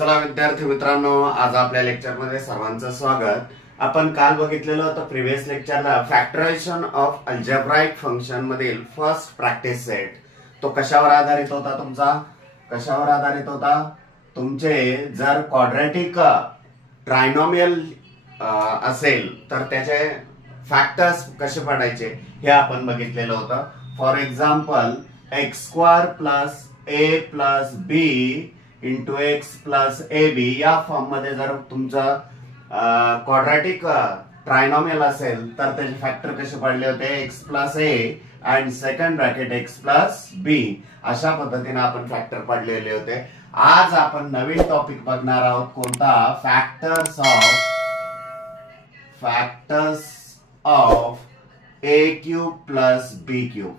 चला विद्यार्थी मित्रांनो, आज आपल्या लेक्चरमध्ये सर्वांचं स्वागत। आपण काल बघितलेलं होतं प्रिव्हियस लेक्चरला फॅक्टरायझेशन ऑफ अल्जेब्राइक फंक्शन मधील फर्स्ट प्रॅक्टिस सेट। तो कशावर आधारित होता? तुमचे जर क्वाड्रॅटिक ट्रायनॉमियल असेल तर त्याचे फॅक्टर्स कसे पडायचे हे आपण बघितलेलं होतं। For example x² plus a plus b into x plus a b या फॉर्म मध्ये जर तुमचं क्वाड्रॅटिक ट्रायनॉमियल असेल तर त्याचे फॅक्टर कसे पडले होते, x plus a and second bracket x plus b, अशा पद्धतीने आपण फॅक्टर पडलेले होते। आज आपण नवीन टॉपिक बघणार आहोत, कोणता? Factors of a cube plus b cube.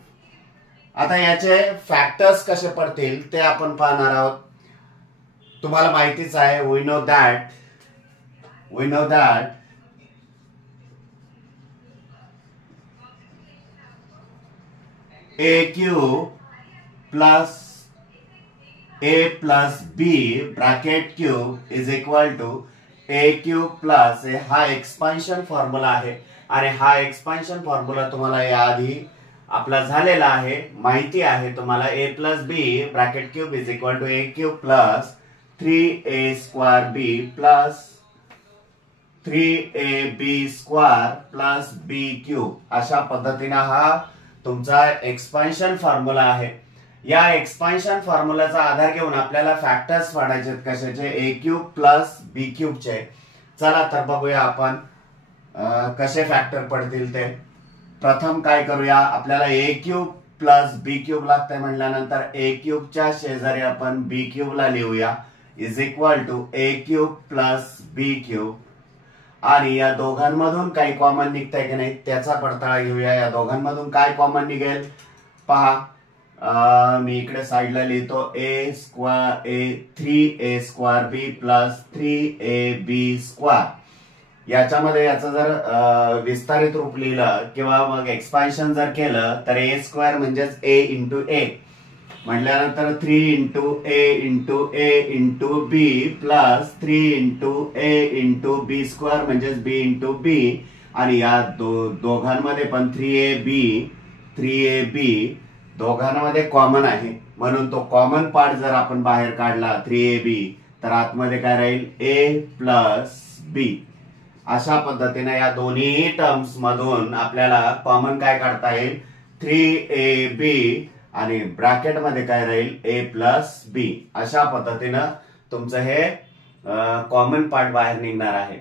आता याचे फॅक्टर्स कसे पडतील ते आपण पाहणार आहोत। तुम्हाला माहितीच आहे, we know that a cube plus a plus b bracket cube is equal to a cube plus a. हा एक्सपान्शन फॉर्म्युला आहे आणि हा एक्सपान्शन फॉर्म्युला तुम्हाला याआधी आपला झालेला आहे, माहिती आहे तुम्हाला। A plus b bracket cube is equal to a cube plus 3a² b plus 3ab² plus b cube, अशा पद्धतीने हा तुमचा एक्सपान्शन फॉर्म्युला आहे। या एक्सपान्शन फॉर्म्युलाचा आधार घेऊन आपल्याला फॅक्टर्स काढायचे कशाचे, ए क्यूब प्लस बी क्यूबचे। चला तर बघूया आपण कसे फॅक्टर पडतील ते। प्रथम काय करूया, आपल्याला ए क्यूब प्लस बी क्यूब लागतंय म्हटल्यानंतर ए क्यूबच्या शेजारी आपण बी क्यूब ला लिहूया is equal to a cube plus b cube, आणि या दोघांमधून काही कॉमन निघतंय की नाही त्याचा पडताळा घेऊया। या दोघांमधून काय कॉमन निघेल पहा, मी इकडे साइडला लिहितो 3a² b प्लस 3ab²। याच्यामध्ये याचं जर विस्तारित रूप लिहिलं किंवा मग एक्सपान्शन जर केलं तर a² म्हणजेच a इंटू ए म्हटल्यानंतर 3 इंटू ए इंटू बी प्लस 3 इंटू ए इंटू b² म्हणजेच b इंटू बी, आणि या दोघांमध्ये पण 3ab दोघांमध्ये कॉमन आहे म्हणून तो कॉमन पार्ट जर आपण बाहेर काढला 3ab तर आतमध्ये काय राहील, a प्लस बी। अशा पद्धतीने या दोन्ही टर्म्स मधून आपल्याला कॉमन काय काढता येईल, 3ab, आणि ब्रॅकेट मध्ये काय राहील, a प्लस बी। अशा पद्धतीनं तुमचं हे कॉमन पार्ट बाहेर निघणार आहे।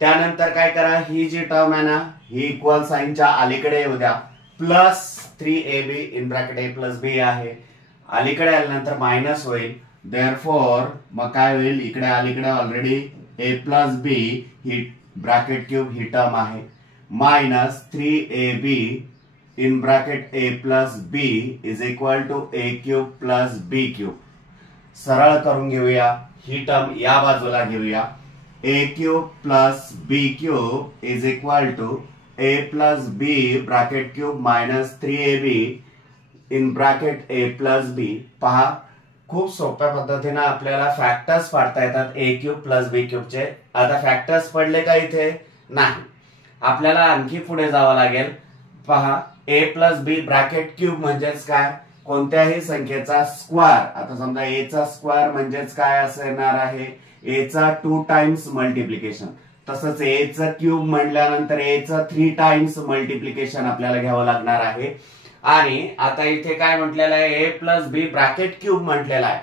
त्यानंतर काय करा, ही जी टर्म आहे ना ही इक्वल साइनच्या अलीकडे येऊ द्या, plus 3ab in bracket a plus b आहे, अलीकडे आल्यानंतर मायनस होईल, देअरफॉर मग काय होईल, इकडे अलीकडे ऑलरेडी a प्लस बी ही ब्रॅकेट क्यूब ही टर्म आहे, minus 3ab in bracket a plus b is equal to a cube plus b cube. सरळ करून घेऊया, ही टर्म या बाजूला घेऊया, a cube plus b cube is equal to a plus b bracket cube minus 3ab in bracket a plus b. पहा, खूप सोप्या पद्धतीने आपल्याला फॅक्टर्स पाडता येतात ए क्यूब प्लस बी क्यूबचे। आता फॅक्टर्स पडले का इथे? नाही, आपल्याला आणखी पुढे जावं लागेल। पहा, ए प्लस बी ब्रॅकेट क्यूब म्हणजेच काय, कोणत्याही संख्येचा स्क्वेअर। आता समजा ए चा स्क्वेअर म्हणजेच काय असणार आहे, ए चा 2 टाइम्स मल्टिप्लिकेशन, तसंच ए चा क्यूब म्हटल्यानंतर ए चा 3 टाइम्स मल्टिप्लिकेशन आपल्याला घ्यावं लागणार आहे। आणि आता इथे काय म्हटलेलं आहे, a plus b bracket cube म्हटलेला आहे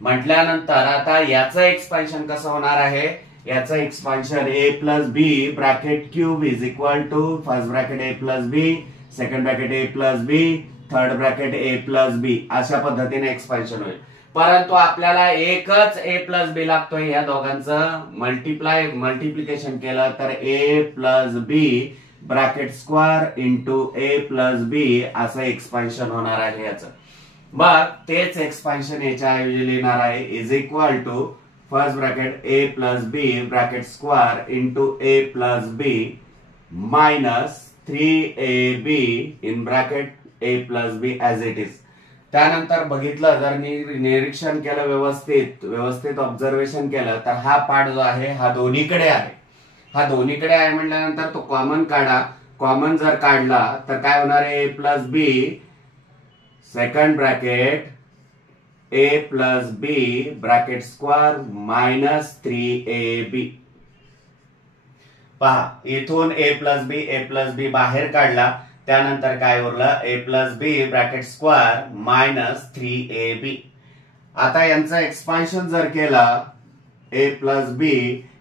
म्हटल्यानंतर आता याचं एक्सपान्शन कसं होणार आहे, याचं expansion a plus b bracket cube is equal to first bracket a plus b, second bracket a plus b, third bracket a plus b, अशा पद्धतीने एक्सपान्शन होईल। परंतु आपल्याला एकच ए प्लस बी लागतोय, या दोघांचं मल्टिप्लिकेशन केलं तर ए plus b bracket square into a plus बी असं एक्सपान्शन होणार आहे याचं। मग तेच एक्सपान्शन याच्या ऐवजी लिहिणार आहे is equal to first bracket a plus b bracket square into a plus b minus 3ab in bracket a plus b as it is. त्यानंतर बघितलं, जर निरीक्षण केलं, व्यवस्थित ऑब्झर्वेशन केलं, तर हा पार्ट जो आहे हा दोन्हीकडे आहे. हा दोन्हीकडे आहे म्हटल्यानंतर तो कॉमन काढा. कॉमन जर काढला तर काय होणार आहे, a plus b second bracket a plus b bracket square minus 3ab. पहा, इथून ए प्लस बी बाहेर काढला, त्यानंतर काय उरलं, a plus b bracket square minus 3ab. आता यांचं एक्सपान्शन जर केलं, a plus b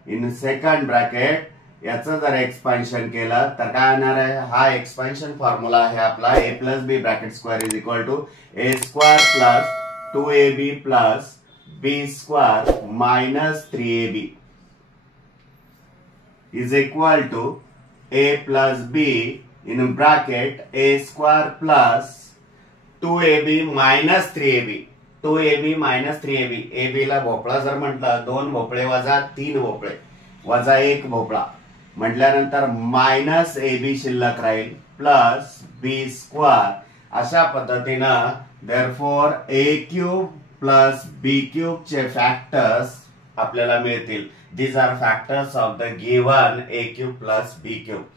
in second bracket, याचं जर एक्सपान्शन केलं तर काय होणार आहे, हा एक्सपान्शन फॉर्म्युला आहे आपला, a plus b bracket square is equal to a square plus 2ab plus b square minus 3ab is equal to a plus b in bracket a square plus 2ab minus 3ab. 2ab minus 3ab. ab ला भोपळा जर म्हटलं, 2 भोपळे वजा 3 भोपळे वजा 1 भोपळा म्हटल्यानंतर मायनस ab शिल्लक राहील प्लस बी स्क्वेअर. अशा पद्धतीनं therefore a cube plus b cube चे फॅक्टर्स आपल्याला मिळतील. These are factors of the given a cube plus b cube.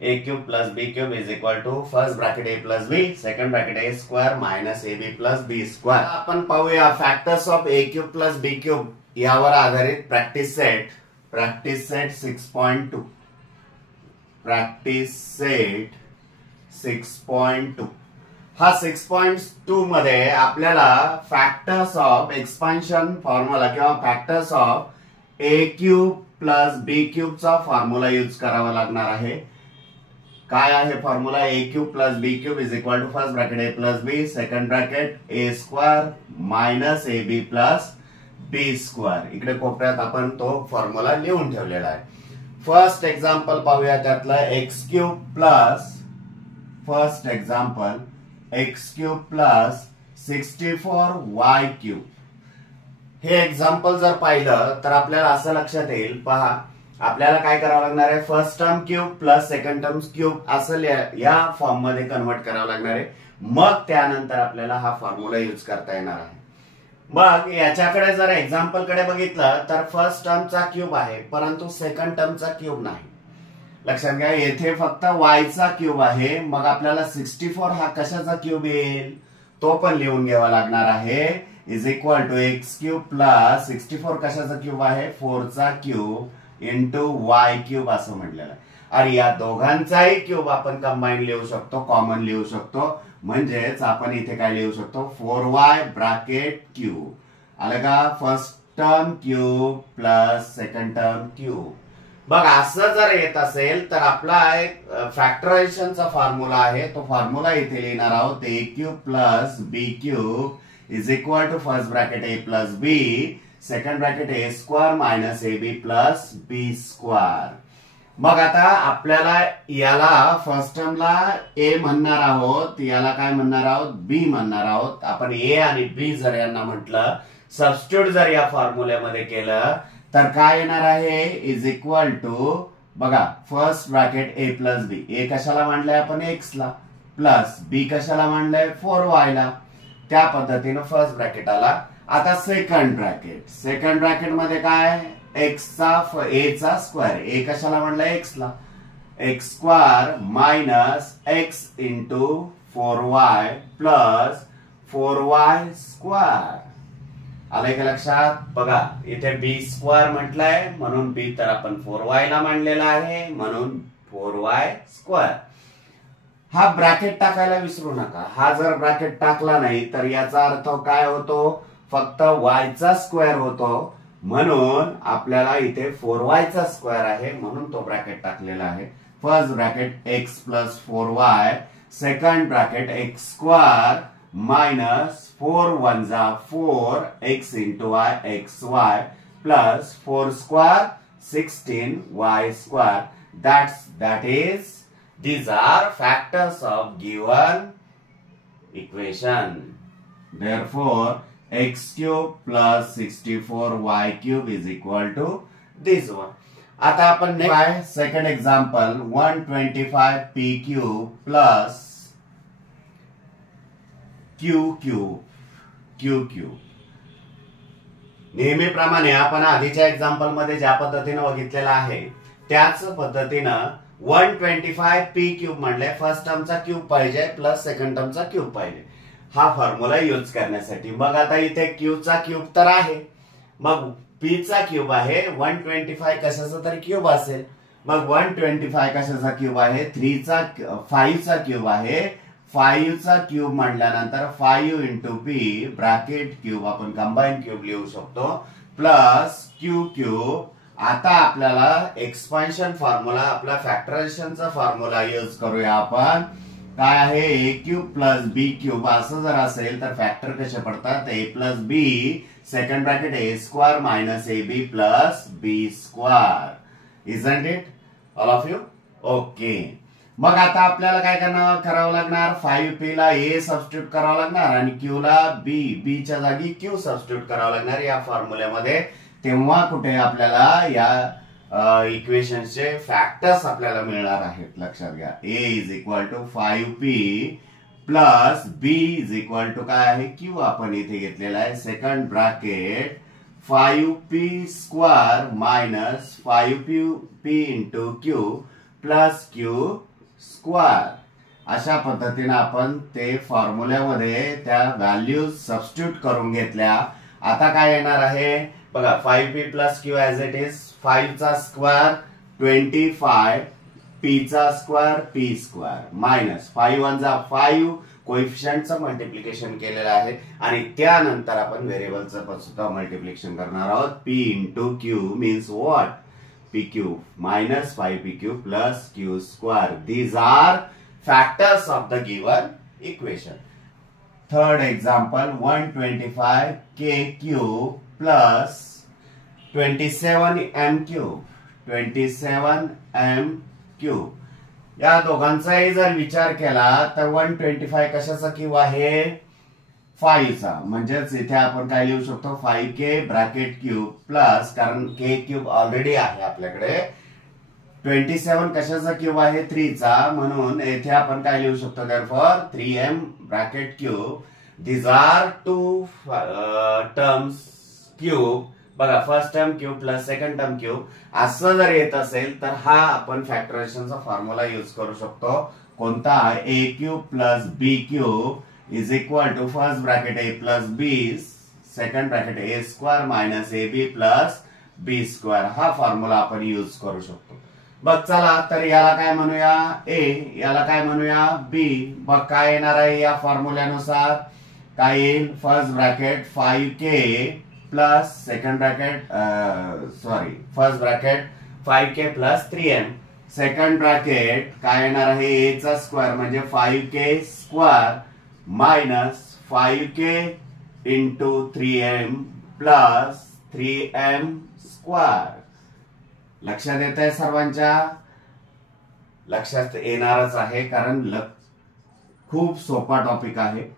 A cube plus b cube is equal to first bracket a plus b, second bracket a square minus ab plus b square. आपण पाहूया factors of a cube plus b cube यावर आधारित practice set 6.2. Practice set 6.2. हा 6.2 मध्ये आपल्याला factors of expansion formula किंवा factors of a cube plus b cube चा formula use करावा लागणार आहे. काय आहे formula, a cube plus b cube is equal to first bracket a plus b second bracket a square minus a b plus b square. इकडे कोपऱ्यात आपण तो फॉर्म्युला लिहून ठेवलेला आहे. फर्स्ट एक्झाम्पल पाहूया त्यातलं, x cube plus first example x cube plus 64y cube. हे एक्झाम्पल जर पाहिलं तर आपल्याला असं लक्षात येईल, पहा आपल्याला काय करावं लागणार आहे, first term cube plus second term cube असं या फॉर्म मध्ये कन्वर्ट करावं लागणार आहे. मग त्यानंतर आपल्याला हा फॉर्म्युला यूज करता येणार आहे. मग याच्याकडे जर एक्झाम्पल कडे बघितलं तर फर्स्ट टर्मचा क्यूब आहे परंतु सेकंड टर्मचा क्यूब नाही. लक्षात घ्या, येथे फक्त वायचा क्यूब आहे. मग आपल्याला 64 हा कशाचा क्यूब येईल तो पण लिहून घ्यावा लागणार आहे. Is equal to x cube plus 64 कशाचा क्यूब आहे, 4 चा क्यूब इंटू वाय क्यूब असं म्हटलेलं आहे. आणि या दोघांचाही क्यूब आपण कंबाईन लिहू शकतो, कॉमन लिहू शकतो. म्हणजेच आपण इथे काय लिहू शकतो, 4y ब्रॅकेट क्यूब. आलं का, first term cube plus second term cube. बघ असं जर येत असेल तर आपला एक फॅक्टरायझेशनचा फॉर्म्युला आहे, तो फॉर्म्युला इथे लिहिणार आहोत. A cube plus b cube is equal to first bracket a plus b second bracket a square minus ab plus b square. मग आता आपल्याला याला फर्स्ट टर्मला a म्हणणार आहोत, याला काय म्हणणार आहोत, b म्हणणार आहोत. आपण a आणि b जर यांना म्हटलं, सबस्टिट्यूट जर या फॉर्म्युल्यामध्ये केलं तर काय येणार आहे, इज इक्वल टू बघा first bracket a plus b. a कशाला मांडलंय आपण x ला, प्लस b कशाला मांडलंय 4y ला. त्या पद्धतीनं फर्स्ट ब्रॅकेट आला. आता सेकंड ब्रॅकेट मध्ये काय, एक्स चा ए चा स्क्वेअर. ए कशाला म्हणलं, एक्स ला, x square minus x into 4y plus 4y square. आलंय का लक्षात. बघा इथे बी स्क्वेअर म्हटलंय म्हणून बी तर आपण 4y ला मांडलेला आहे म्हणून 4y स्क्वेअर. हा ब्रॅकेट टाकायला विसरू नका. हा जर ब्रॅकेट टाकला नाही तर याचा अर्थ काय होतो, फक्त y चा स्क्वेअर होतो. म्हणून आपल्याला इथे 4y चा स्क्वेअर आहे म्हणून तो ब्रॅकेट टाकलेला आहे. First bracket x plus 4y second bracket x square minus 4 1 जा 4 x into y x Y plus 4 square 16y square. that is these are factors of given equation. Therefore, x cube plus 64y cube is equal to this one. आता आपण next second example 125p cube plus q cube. Q cube. नेहमीप्रमाणे आपण आधीच्या example मध्ये ज्या पद्धतीने बघितलेलं आहे त्याच पद्धतीनं 125 पी क्यूब म्हणले. फर्स्ट टर्मचा क्यूब पाहिजे प्लस सेकंड टर्मचा क्यूब पाहिजे हा फॉर्म्युला यूज करण्यासाठी. मग आता इथे क्यू चा क्यूब तर आहे, मग पी चा क्यूब आहे, 125 कशाचा तरी क्यूब असेल. मग 125 कशाचा क्यूब आहे, 5 चा क्यूब आहे. 5 चा क्यूब म्हटल्यानंतर 5 इंटू पी ब्रॅकेट क्यूब आपण कंबाईन क्यूब लिहू शकतो प्लस क्यू क्यूब. आता आपल्याला एक्सपान्शन फॉर्म्युला आपला फॅक्टरायझेशनचा फॉर्म्युला यूज करूया आपण. काय आहे, a cube plus b cube असं जर असेल तर फॅक्टर कसे पडतात, a plus b second bracket a square minus a b plus b square. Isn't it all of you? Okay. मग आता आपल्याला काय करावं लागणार, 5p ला ए सबस्टिट्यूट करावं लागणार आणि क्यू ला बी च्या जागी क्यू सबस्टिट्यूट करावं लागणार या फॉर्म्युल्यामध्ये. तेव्हा कुठे आपल्याला या इक्वेशनचे फॅक्टर्स आपल्याला मिळणार आहेत. लक्षात घ्या, a is equal to 5p plus b is equal to काय आहे, क्यू आपण इथे घेतलेला आहे second bracket 5p square minus 5p into q plus q square. अशा पद्धतीने आपण ते फॉर्म्युल्यामध्ये त्या व्हॅल्यूज सबस्टिट्यूट करून घेतल्या. आता काय येणार आहे बघा, 5p plus Q as it is, 5 चा स्क्वायर 25 p चा स्क्वायर p स्क्वायर मायनस 5 1 जा 5 कोएफिशियंटचं मल्टिप्लिकेशन केलेलं आहे आणि त्यानंतर आपण व्हेरिएबलचं सुद्धा मल्टिप्लिकेशन करणार आहोत. p into q means what, p cube minus 5p cube plus q square. These are factors of the given equation. Third example, 125 k cube प्लस 27 m क्यूब, 27 m क्यूब. या दोघांचाही जर विचार केला तर 125 कशाचा क्यूब आहे, 5 चा. म्हणजेच इथे आपण काय लिहू शकतो, 5k ब्रॅकेट क्यूब प्लस, कारण k क्यूब ऑलरेडी आहे आपल्याकडे, 27 कशाचा क्यूब आहे, 3 चा. म्हणून येथे आपण काय लिहू शकतो, therefore 3m bracket cube. These are two terms cube. बघा, first term cube plus second term cube असं जर येत असेल तर हा आपण फॅक्टरायझेशनचा फॉर्म्युला यूज करू शकतो. कोणता, a cube plus b cube is equal to first bracket a plus b second bracket a square minus a b plus b square. हा फॉर्म्युला आपण यूज करू शकतो. बघ चला, तर याला काय म्हणूया ए, याला काय म्हणूया बी. बघ काय येणार आहे या फॉर्म्युल्यानुसार, काय येईल, first bracket 5k plus second bracket first bracket 5k plus 3m second bracket काय येणार आहे, ए चा स्क्वायर म्हणजे 5k square minus 5k into 3m plus 3m square. लक्षात येत आहे सर्वांच्या? लक्षात येणारच आहे कारण खूप सोपा टॉपिक आहे.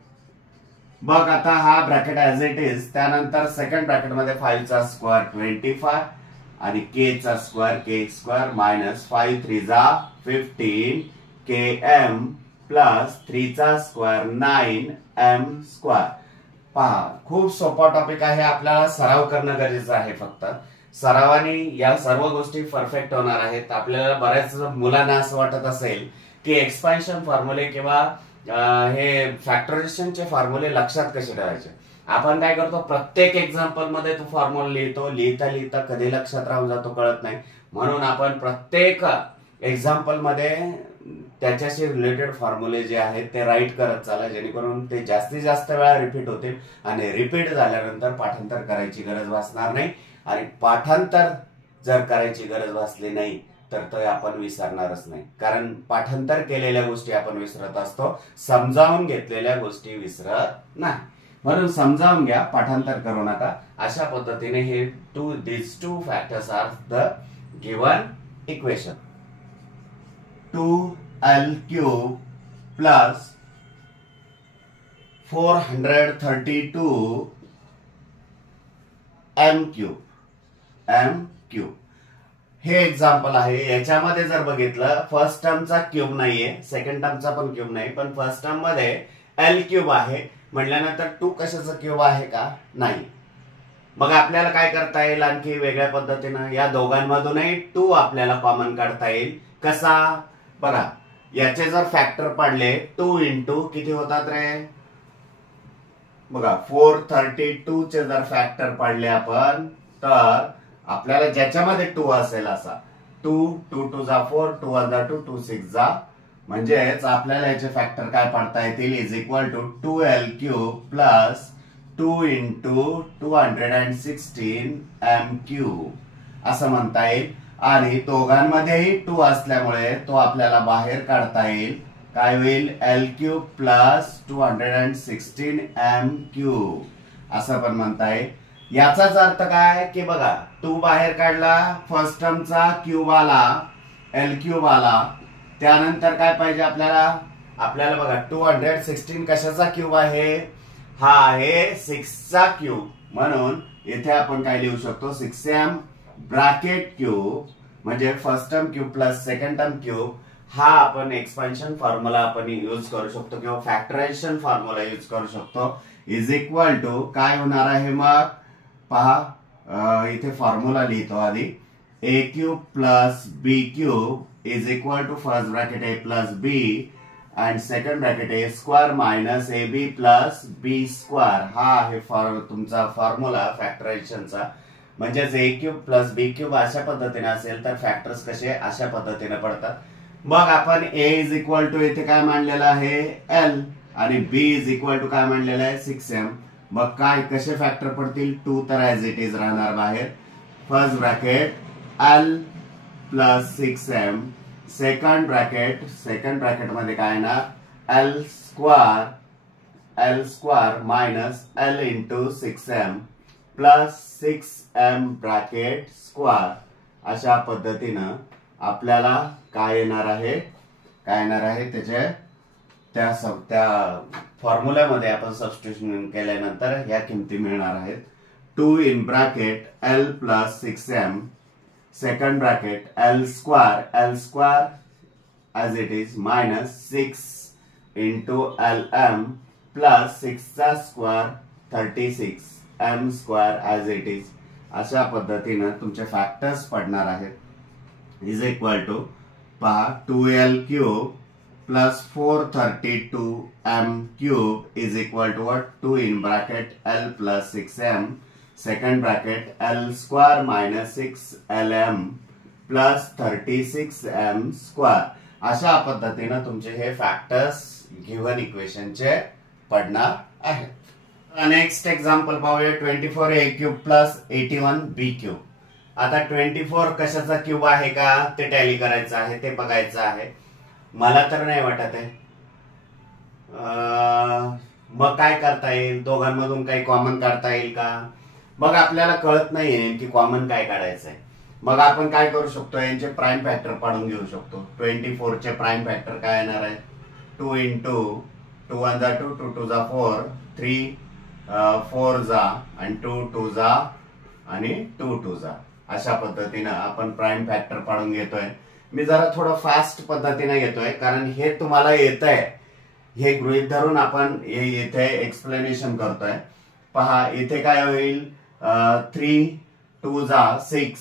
बघ आता हा ब्रॅकेट ऍज इट इज, त्यानंतर सेकंड ब्रॅकेट मध्ये 5 चा स्क्वायर 25 आणि k चा स्क्वायर k स्क्वायर मायनस 5 3 जा 15 km प्लस 3 चा स्क्वायर 9m स्क्वायर. पहा, खूप सोपा टॉपिक आहे, आपल्याला सराव करणं गरजेचं आहे. फक्त सरावाने या सर्व गोष्टी परफेक्ट होणार आहेत. आपल्याला बऱ्याच मुलांना असं वाटत असेल की एक्सपान्शन फॉर्म्युले किंवा हे फॅक्टरायझेशनचे फॉर्म्युले लक्षात कसे ठेवायचे. आपण काय करतो, प्रत्येक एक्झाम्पल मध्ये तो फॉर्म्युला लिहितो, लिहिता लिहिता कधी लक्षात राहून जातो कळत नाही. म्हणून आपण प्रत्येक एक्झाम्पल मध्ये त्याच्याशी रिलेटेड फॉर्म्युले जे आहेत ते राईट करत चाला, जेणेकरून ते जास्तीत जास्त वेळा रिपीट होतील आणि रिपीट झाल्यानंतर पाठांतर करायची गरज भासणार नाही. आणि पाठांतर जर करायची गरज भासली नाही तर ते आपण विसरणारच नाही, कारण पाठांतर केलेल्या गोष्टी आपण विसरत असतो, समजावून घेतलेल्या गोष्टी विसरत नाही. म्हणून समजावून घ्या, पाठांतर करू नका. अशा पद्धतीने हे these two factors are the given equation. 2l cube plus 432 m cube हे एक्झाम्पल आहे. याच्यामध्ये जर बघितलं, फर्स्ट टर्मचा क्यूब नाहीये, सेकंड टर्मचा पण क्यूब नाही, पण फर्स्ट टर्म मध्ये एल क्यूब आहे. म्हटल्यानंतर 2 कशाचा क्यूब आहे का? नाही. मग आपल्याला काय करता येईल आणखी वेगळ्या पद्धतीनं? या दोघांमधूनही 2 आपल्याला कॉमन काढता येईल. कसा? बघा, याचे जर फॅक्टर पाडले 2 इंटू किती होतात रे? बघा 432 चे जर फॅक्टर पाडले आपण तर आपल्याला ज्याच्यामध्ये 2 असेल असा 2 2 2 जा 4 2 1 जा 2 2 6 जा म्हणजेच आपल्याला याचे फॅक्टर काय पाडता येतील is equal to 2l cube plus 2 into 216 m cube असं म्हणता येईल. आणि दोघांमध्येही 2 असल्यामुळे तो आपल्याला बाहेर काढता येईल. काय होईल? l cube plus 216 m cube असं पण म्हणता येईल. याचाच अर्थ काय की बघा 2 बाहेर काढला, फर्स्ट टर्मचा क्यूब आला, l क्यूब आला. त्यानंतर काय पाहिजे आपल्याला? आपल्याला बघा 216 कशाचा क्यूब आहे? हा आहे 6 चा क्यूब. म्हणून इथे आपण काय लिहू शकतो? 6m ब्रॅकेट क्यूब म्हणजे first term cube plus second term cube. हा आपण एक्सपान्शन फॉर्म्युला आपण यूज करू शकतो किंवा फॅक्टरायझेशन फॉर्म्युला यूज करू शकतो. इज इक्वल टू काय होणार आहे मग? पहा इथे फॉर्म्युला लिहितो आधी. a cube plus b cube is equal to first bracket a plus b and second bracket a square minus ab plus b square. हा आहे तुमचा फॉर्म्युला फॅक्टरायझेशनचा. म्हणजेच a cube plus b cube अशा पद्धतीने असेल तर फॅक्टर्स कसे अशा पद्धतीने पडतात. मग आपण a इज इक्वल टू इथे काय मांडलेलं आहे? l आणि b इज इक्वल टू काय मांडलेलं आहे? 6m. मग काय कसे फॅक्टर पडतील? 2 तर ऍज इट इज राहणार बाहेर. First bracket l plus 6m second bracket मध्ये काय ना l square minus l into 6m plus 6m bracket square. अशा पद्धतीनं आपल्याला काय येणार आहे? त्या फॉर्म्युल्यामध्ये आपण सबस्टिट्यूशन केल्यानंतर ह्या किमती मिळणार आहेत. 2 in bracket l plus 6m second bracket l square as it is minus 6 into lm plus 6 चा square 36 m square as it is. अशा पद्धतीने तुमचे फॅक्टर्स पडणार आहेत इज इक्वल टू पहा 2l cube plus 432 m cube is equal to 2 in bracket l plus 6m second bracket l square minus 6lm plus 36m square. अशा पद्धतीने तुमचे हे फॅक्टर्स गिव्हन इक्वेशनचे पडणार आहेत. नेक्स्ट एक्झाम्पल पाहूया. 24a cube plus 81b cube. आता 24 कशाचा क्यूब आहे का ते टॅली करायचं आहे, ते बघायचं आहे. मला तर नाही वाटत आहे. मग काय करता येईल? दोघांमधून काही कॉमन काढता येईल का? मग आपल्याला कळत नाहीये की कॉमन काय काढायचंय. मग आपण काय करू शकतो? यांचे प्राइम फॅक्टर पाडून घेऊ शकतो. 24 चे प्राइम फॅक्टर काय येणार आहे? 2 इंटू 2 1 जा 2 2 2 जा 4 3 4 जा आणि 2 2 जा आणि 2 2 जा. अशा पद्धतीनं आपण प्राइम फॅक्टर पाडून घेतोय. मी जरा थोडं फास्ट पद्धतीने घेतोय कारण हे तुम्हाला येतंय हे गृहीत धरून आपण इथे एक्सप्लेनेशन करतोय. पहा इथे काय होईल? 3 2 जा 6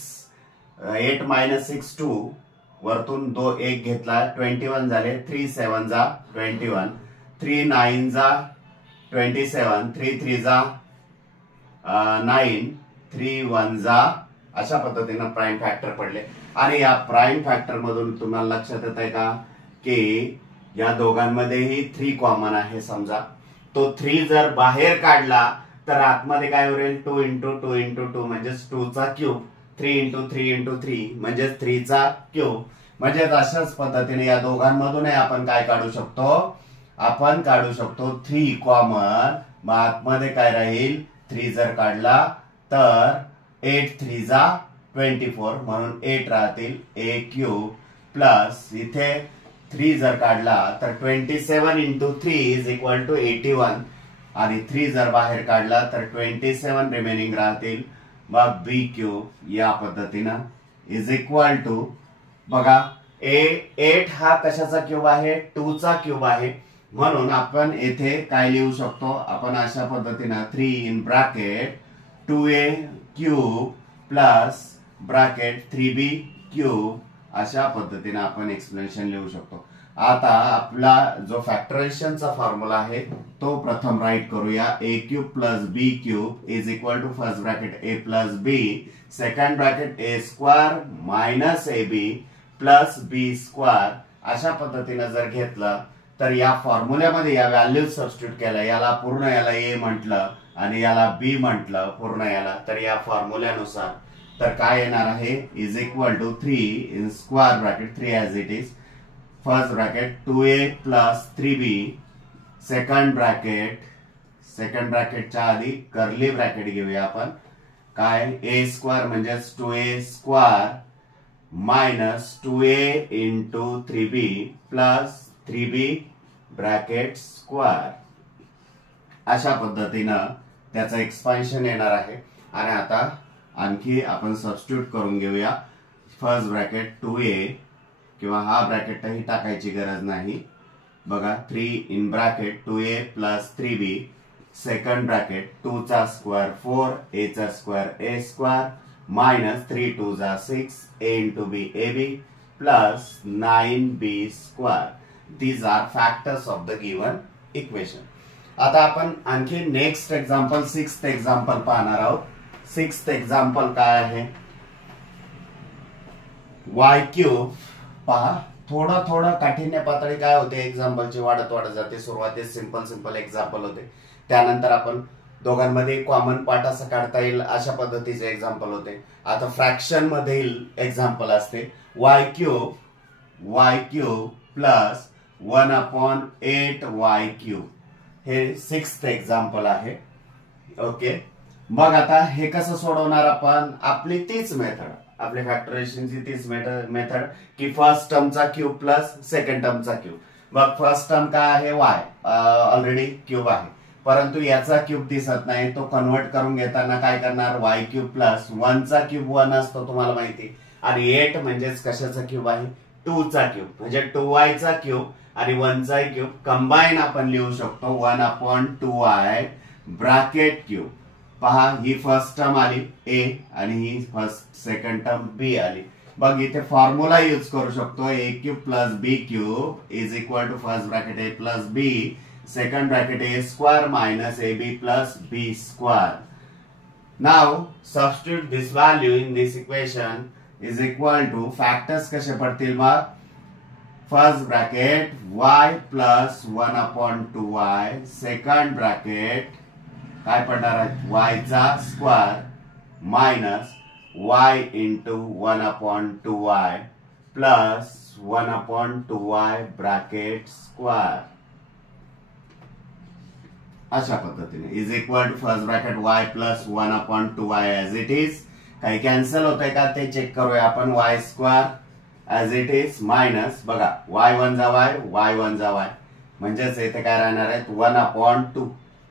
8 मायनस 6 2 वरतून 2 1 घेतला 21 झाले. 3 7 जा 21 3 9 जा 27 3 3 जा 9 3 1 जा. अशा पद्धतीने प्राइम फॅक्टर पडले. आणि या प्राइम फॅक्टर मधून तुम्हाला लक्षात येत आहे का की या दोघांमध्येही 3 कॉमन आहे. समजा तो 3 जर बाहेर काढला तर आतमध्ये काय होईल? 2 इंटू 2 इंटू 2 म्हणजेच 2 चा क्यूब. 3 इंटू 3 इंटू 3 म्हणजेच 3 चा क्यूब. म्हणजेच अशाच पद्धतीने या दोघांमधून आपण काय काढू शकतो? आपण काढू शकतो 3 कॉमन. मग आतमध्ये काय राहील? 3 जर काढला तर 8 3 जा 24 म्हणून 8 राहतील. a क्यूब प्लस इथे 3 जर काढला तर 27 इंटू 3 इज इक्वल टू 81 आणि 3 जर बाहेर काढला तर 27 रिमेनिंग राहतील. मग b क्यूब या पद्धतीनं इज इक्वल टू बघा 8 हा कशाचा क्यूब आहे? 2 चा क्यूब आहे. म्हणून आपण येथे काय लिहू शकतो, आपण अशा पद्धतीनं 3 in bracket 2a cube plus bracket 3b cube अशा पद्धतीने आपण एक्सप्लेनेशन लिहू शकतो. आता आपला जो फॅक्टरायझेशनचा फॉर्म्युला आहे तो प्रथम राईट करूया. a cube plus b cube is equal to first bracket a plus b second bracket a square minus ab plus b square अशा पद्धतीने जर घेतलं तर या फॉर्म्युल्यामध्ये या व्हॅल्यूज सबस्टिट्यूट केल्या, याला पूर्ण याला a म्हटलं आणि याला b म्हटलं पूर्ण याला, तर या फॉर्म्युल्यानुसार तर काय येणार आहे is equal to 3 in square bracket 3 as it is first bracket 2a plus 3b second ब्रॅकेटच्या आधी कर्ली ब्रॅकेट घेऊया आपण. काय a स्क्वायर म्हणजे 2a square minus 2a into 3b plus 3b bracket square अशा पद्धतीनं त्याचं एक्सपान्शन येणार आहे. आणि आता आणखी आपण सबस्टिट्यूट करून घेऊया. फर्स्ट ब्रॅकेट 2a किंवा हा ब्रॅकेटही टाकायची गरज नाही. बघा 3 in bracket 2a plus 3b second bracket 2 चा स्क्वेअर 4 a चा स्क्वेअर a स्क्वेअर मायनस 3 2 जा 6 a into b ab plus 9b square. These are factors of the given equation. आता आपण आणखी नेक्स्ट एक्झाम्पल 6th एक्झाम्पल पाहणार आहोत. 6th example काय आहे y क्यूब. पहा थोडं थोडं काठिण्य पातळी काय होते एक्झाम्पलची वाढत जाते. सुरुवातीस सिंपल एक्झाम्पल होते, त्यानंतर आपण दोघांमध्ये कॉमन पार्ट असं काढता येईल अशा पद्धतीचे एक्झाम्पल होते. आता फ्रॅक्शन मधील एक्झाम्पल असते y cube plus 1/8y cube. हे 6th एक्झाम्पल आहे. ओके, मग आता हे कसं सोडवणार आपण. आपली तीच मेथड, आपल्या फॅक्टरायझेशनची तीच मेथड की फर्स्ट टर्मचा क्यूब प्लस सेकंड टर्मचा क्यूब. मग फर्स्ट टर्म काय आहे y ऑलरेडी क्यूब आहे, परंतु याचा क्यूब दिसत नाही. तो कन्वर्ट करून घेताना काय करणार y क्यूब प्लस 1 चा क्यूब 1 असतो तुम्हाला माहिती, आणि 8 म्हणजेच कशाचा क्यूब आहे 2 चा क्यूब, म्हणजे 2y चा क्यूब आणि 1 चा क्यूब कंबाईन आपण लिहू शकतो 1/2y ब्रॅकेट क्यूब. पहा ही फर्स्ट टर्म आली a आणि ही सेकंड टर्म b आली. बघ इथे फॉर्म्युला यूज करू शकतो a cube plus b cube is equal to first bracket a plus b second bracket a square minus ab plus b square. Now substitute this value in this equation is equal to factors कसे पडतील मग. First bracket y plus 1/2y second bracket काय पडणार आहे y चा square minus y into 1/2y plus 1/2y bracket square अशा पद्धतीने is equal to first bracket y plus 1/2y age it is. काही कॅन्सल होतंय का ते चेक करूया आपण. y square as it is minus बघा y1 जा y 1 जा y म्हणजेच इथे काय राहणार आहे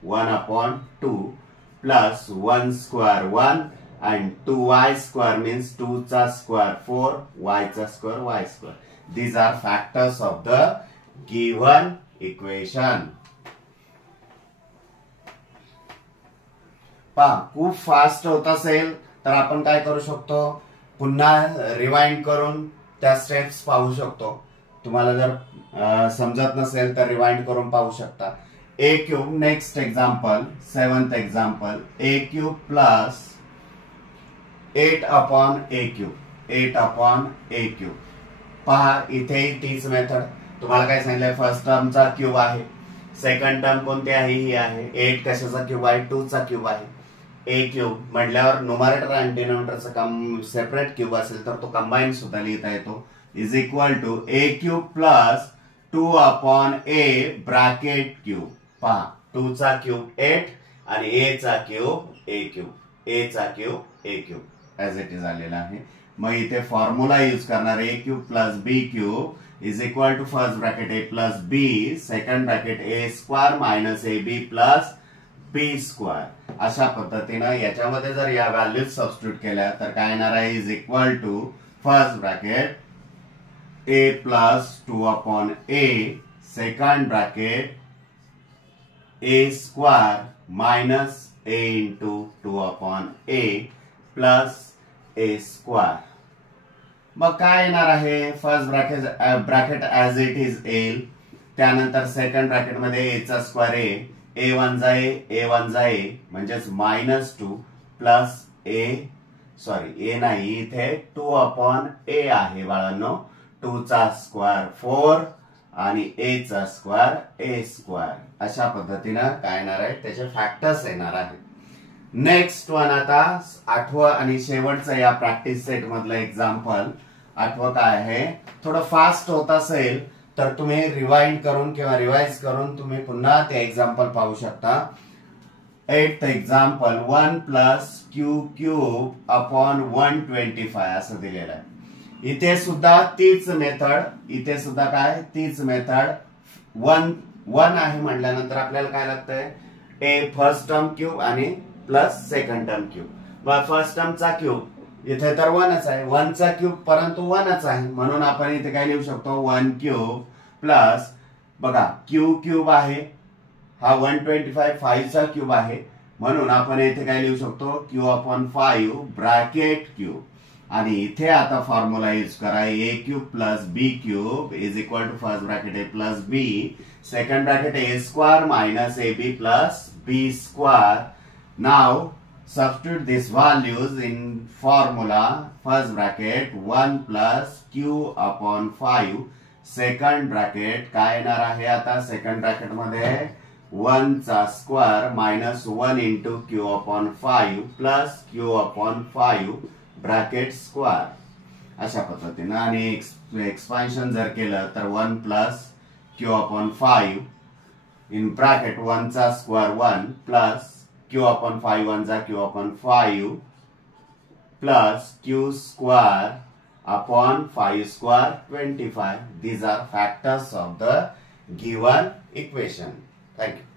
1/2 plus 1 square 1 and 2y square means 2 चा स्क्वेअर 4 y चा square y square. These are factors of the given equation. पहा खूप फास्ट होत असेल तर आपण काय करू शकतो पुन्हा रिवाइंड करून त्या स्टेप्स पाहू शकतो. तुम्हाला जर समजत नसेल तर रिवाइंड करून पाहू शकता. a cube next example 7th example a cube plus 8/a cube. पहा इथे तीच मेथड. तुम्हाला काय सांगितलंय फर्स्ट टर्मचा क्यूब आहे, सेकंड टर्म कोणती आहे ही आहे. 8 कशाचा क्यूब आहे 2 चा क्यूब आहे. a क्यूब म्हटल्यावर न्यूमरेटर आणि डिनोमिनेटरचा सेपरेट क्यूब असेल तर तो कंबाईन सुद्धा लिहिता येतो. Is equal to a cube plus 2/a bracket cube. पहा 2 चा क्यूब 8 आणि a चा cube a cube as it is आलेला आहे. मग इथे फॉर्म्युला यूज करणार a cube plus b cube is equal to first bracket a plus b second bracket a square minus ab plus b square. अशा पद्धतीनं याच्यामध्ये जर या व्हॅल्यूज सबस्टिट्यूट केल्या तर काय येणार आहे is equal to first bracket a plus 2/a second bracket a square minus a into 2 upon a plus a square. मग काय येणार आहे, first bracket as it is येईल, त्यानंतर सेकंड ब्रॅकेट मध्ये a चा स्क्वेअर ए वन जा ए वन जा ए म्हणजेच -2 प्लस ए नाही इथे 2 अपॉन ए आहे बाळांनो, 2 चा स्क्वेअर 4 आणि ए चा स्क्वेअर ए स्क्वेअर. अशा पद्धतीनं काय येणार आहे, त्याचे फॅक्टर्स येणार आहेत. नेक्स्ट वन आता 8वं आणि शेवटचं या प्रॅक्टिस सेट मधलं एक्झाम्पल. 8वं काय आहे, थोडं फास्ट होत असेल तर तुम्ही रिवाइंड करून किंवा रिवाइज करून तुम्ही पुन्हा ते एक्झाम्पल पाहू शकता. 8th example 1 plus Q cube upon 125 असं दिलेलं आहे. इथे सुद्धा तीच मेथड, इथे सुद्धा काय तीच मेथड. 1 आहे म्हटल्यानंतर आपल्याला काय लागतंय, ए फर्स्ट टर्म क्यूब आणि प्लस सेकंड टर्म क्यूब. मग फर्स्ट टर्मचा क्यूब इथे तर 1च आहे, 1चा क्यूब परंतु 1च आहे, म्हणून आपण इथे काय लिहू शकतो 1 क्यूब प्लस बघा क्यू क्यूब आहे, हा 125 5 चा क्यूब आहे, म्हणून आपण इथे काय लिहू शकतो क्यू अपॉन 5 ब्रॅकेट क्यूब. आणि इथे आता फॉर्म्युला यूज करा, a cube plus b cube is equal to first bracket a plus b, second bracket a square minus a b plus b square. Now substitute these values in formula. First bracket 1 plus q upon 5, second bracket काय येणार आहे, आता second bracket मध्ये 1 चा square minus 1 into Q upon 5 plus Q upon 5 bracket square. अशा पद्धतीनं आणि expansion जर केलं तर 1 plus Q upon 5 in bracket 1 चा स्क्वेअर 1 प्लस q upon 5 1 जा q upon 5 plus q square upon 5 square 25. These are factors of the given equation. Thank you.